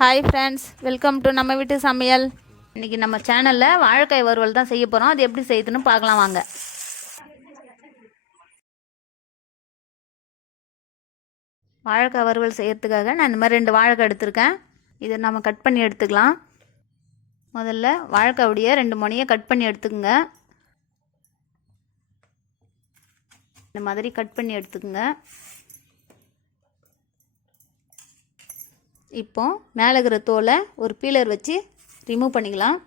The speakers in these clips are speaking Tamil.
ஹாய் ஃப்ரெண்ட்ஸ், வெல்கம் டு நம்ம வீட்டு சமையல். இன்றைக்கி நம்ம சேனலில் வாழைக்காய் வறுவல் தான் செய்ய போகிறோம். அது எப்படி செய்யுதுன்னு பார்க்கலாம் வாங்க. வாழைக்காய் வறுவல் செய்யறதுக்காக நான் இந்த மாதிரி 2 வாழைக்காய் எடுத்திருக்கேன். இதை நம்ம கட் பண்ணி எடுத்துக்கலாம். முதல்ல வாழைக்காவுடைய 2 முனையை கட் பண்ணி எடுத்துக்கோங்க. இந்த மாதிரி கட் பண்ணி எடுத்துக்கோங்க. இப்போ மேலே இருக்கிற தோலை ஒரு பீலர் வச்சு ரிமூவ் பண்ணிக்கலாம்.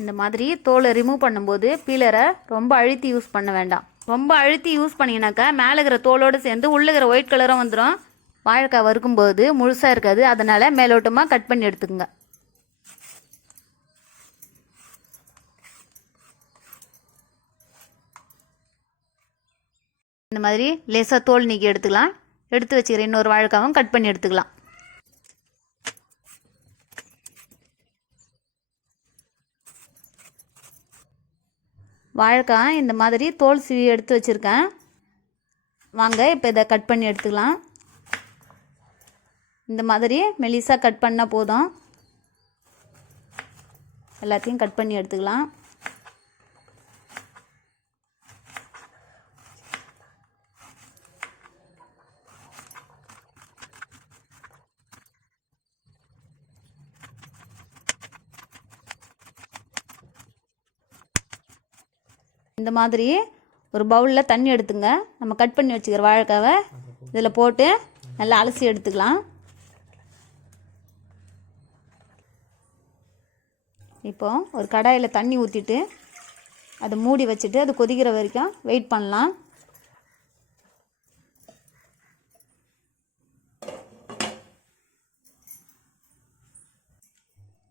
இந்த மாதிரி தோலை ரிமூவ் பண்ணும்போது பீலரை ரொம்ப அழுத்தி யூஸ் பண்ண வேண்டாம். ரொம்ப அழுத்தி யூஸ் பண்ணிங்கனாக்கா மேலே இருக்கிற தோலோடு சேர்ந்து உள்ளே இருக்கிற ஒயிட் கலரும் வந்துடும். வாழைக்காய் வறுக்கும்போது முழுசாக இருக்காது. அதனால் மேலோட்டமாக கட் பண்ணி எடுத்துக்கோங்க. இந்த மாதிரி லேசாக தோல் நீக்கி எடுத்துக்கலாம். எடுத்து வச்சுக்கிற இன்னொரு வாழைக்காவும் கட் பண்ணி எடுத்துக்கலாம். வாழைக்காய் இந்த மாதிரி தோல் சீவி எடுத்து வச்சுருக்கேன். வாங்க இப்போ இதை கட் பண்ணி எடுத்துக்கலாம். இந்த மாதிரி மெலிசாக கட் பண்ணால் போதும். எல்லாத்தையும் கட் பண்ணி எடுத்துக்கலாம். இந்த மாதிரி ஒரு பவுலில் தண்ணி எடுத்துங்க. நம்ம கட் பண்ணி வச்சுக்கிற வாழைக்காவை இதில் போட்டு நல்லா அலசி எடுத்துக்கலாம். இப்போது ஒரு கடாயில் தண்ணி ஊற்றிட்டு அதை மூடி வச்சுட்டு அது கொதிக்கிற வரைக்கும் வெயிட் பண்ணலாம்.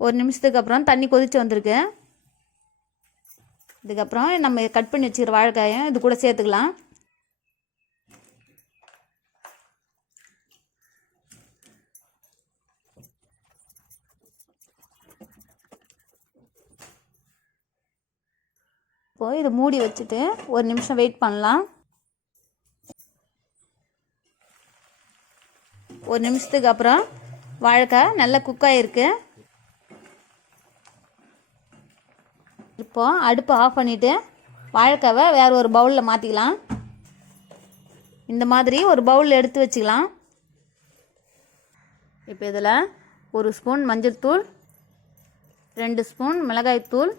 ஒரு நிமிஷத்துக்கு அப்புறம் தண்ணி கொதிச்சு வந்திருக்கு. இதுக்கப்புறம் நம்ம கட் பண்ணி வச்சுக்கிற வாழைக்காயும் இது கூட சேர்த்துக்கலாம். இப்போது இதை மூடி வச்சுட்டு ஒரு நிமிஷம் வெயிட் பண்ணலாம். ஒரு நிமிஷத்துக்கு அப்புறம் வாழைக்காய் நல்லா குக் ஆகிருக்கு. இப்போது அடுப்பை ஆஃப் பண்ணிவிட்டு வாழைக்காவை வேறு ஒரு பவுலில் மாற்றிக்கலாம். இந்த மாதிரி ஒரு பவுலில் எடுத்து வச்சுக்கலாம். இப்போ இதில் 1 ஸ்பூன் மஞ்சள் தூள், 2 ஸ்பூன் மிளகாய்த்தூள்,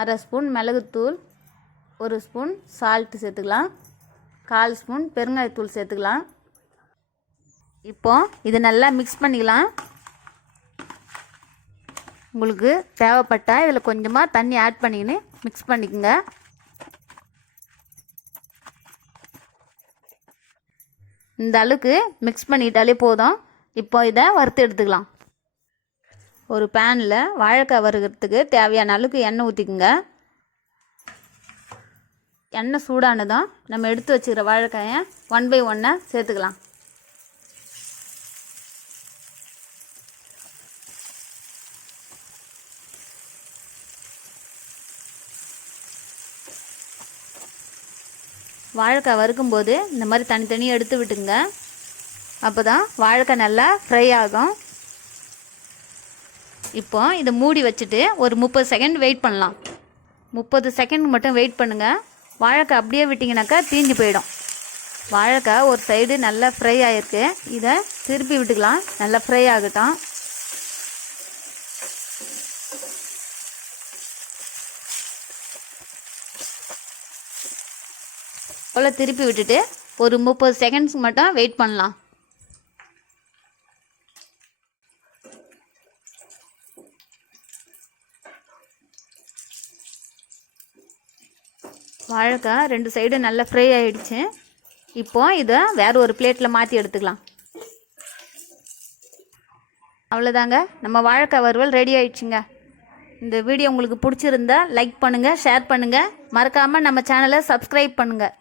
1/2 ஸ்பூன் மிளகுத்தூள், 1 ஸ்பூன் சால்ட்டு சேர்த்துக்கலாம். 1/4 ஸ்பூன் பெருங்காயத்தூள் சேர்த்துக்கலாம். இப்போது இது நல்லா மிக்ஸ் பண்ணிக்கலாம். உங்களுக்கு தேவைப்பட்டால் இதில் கொஞ்சமாக தண்ணி ஆட் பண்ணிக்கின்னு மிக்ஸ் பண்ணிக்கோங்க. இந்த அளவுக்கு மிக்ஸ் பண்ணிட்டாலே போதும். இப்போ இதை வறுத்து எடுத்துக்கலாம். ஒரு பேனில் வாழைக்காய் வறுக்கிறதுக்கு தேவையான அளவுக்கு எண்ணெய் ஊற்றிக்குங்க. எண்ணெய் சூடானதும் நம்ம எடுத்து வச்சுக்கிற வாழைக்காயை 1 by 1 சேர்த்துக்கலாம். வாழைக்காய் வறுக்கும்போது இந்த மாதிரி தனித்தனியாக எடுத்து விட்டுங்க. அப்போ தான் வாழைக்காய் நல்லா ஃப்ரை ஆகும். இப்போ இதை மூடி வச்சுட்டு ஒரு 30 செகண்ட் வெயிட் பண்ணலாம். 30 செகண்ட் மட்டும் வெயிட் பண்ணுங்கள். வாழைக்காய் அப்படியே விட்டிங்கனாக்கா தீஞ்சு போயிடும். வாழைக்காய் ஒரு சைடு நல்லா ஃப்ரை ஆகிருக்கு. இதை திருப்பி விட்டுக்கலாம். நல்லா ஃப்ரை ஆகட்டும். போல் திருப்பி விட்டுட்டு ஒரு 30 செகண்ட்ஸ் மட்டும் வெயிட் பண்ணலாம். வாழைக்காய் 2 சைடு நல்லா ஃப்ரை ஆகிடுச்சு. இப்போது இதை வேறு ஒரு பிளேட்டில் மாற்றி எடுத்துக்கலாம். அவ்வளோதாங்க, நம்ம வாழைக்காய் வறுவல் ரெடி ஆகிடுச்சுங்க. இந்த வீடியோ உங்களுக்கு பிடிச்சிருந்தா லைக் பண்ணுங்கள், ஷேர் பண்ணுங்கள். மறக்காமல் நம்ம சேனலை சப்ஸ்கிரைப் பண்ணுங்கள்.